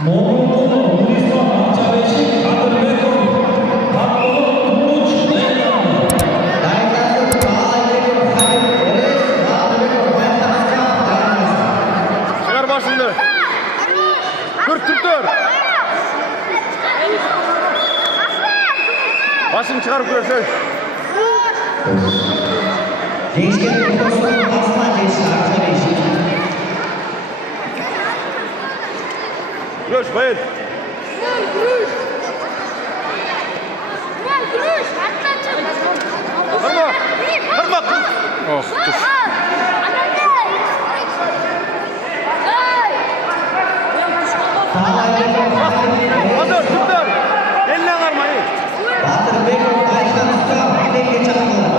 Çıkar başını. 44. Başını çıkar kurasın. Gençlerin kurasını asla gençler. Kuruş bayıl. Kırma. Kırma. Oh dur. Batır Bey, Ayşe Usta, hadi geçelim.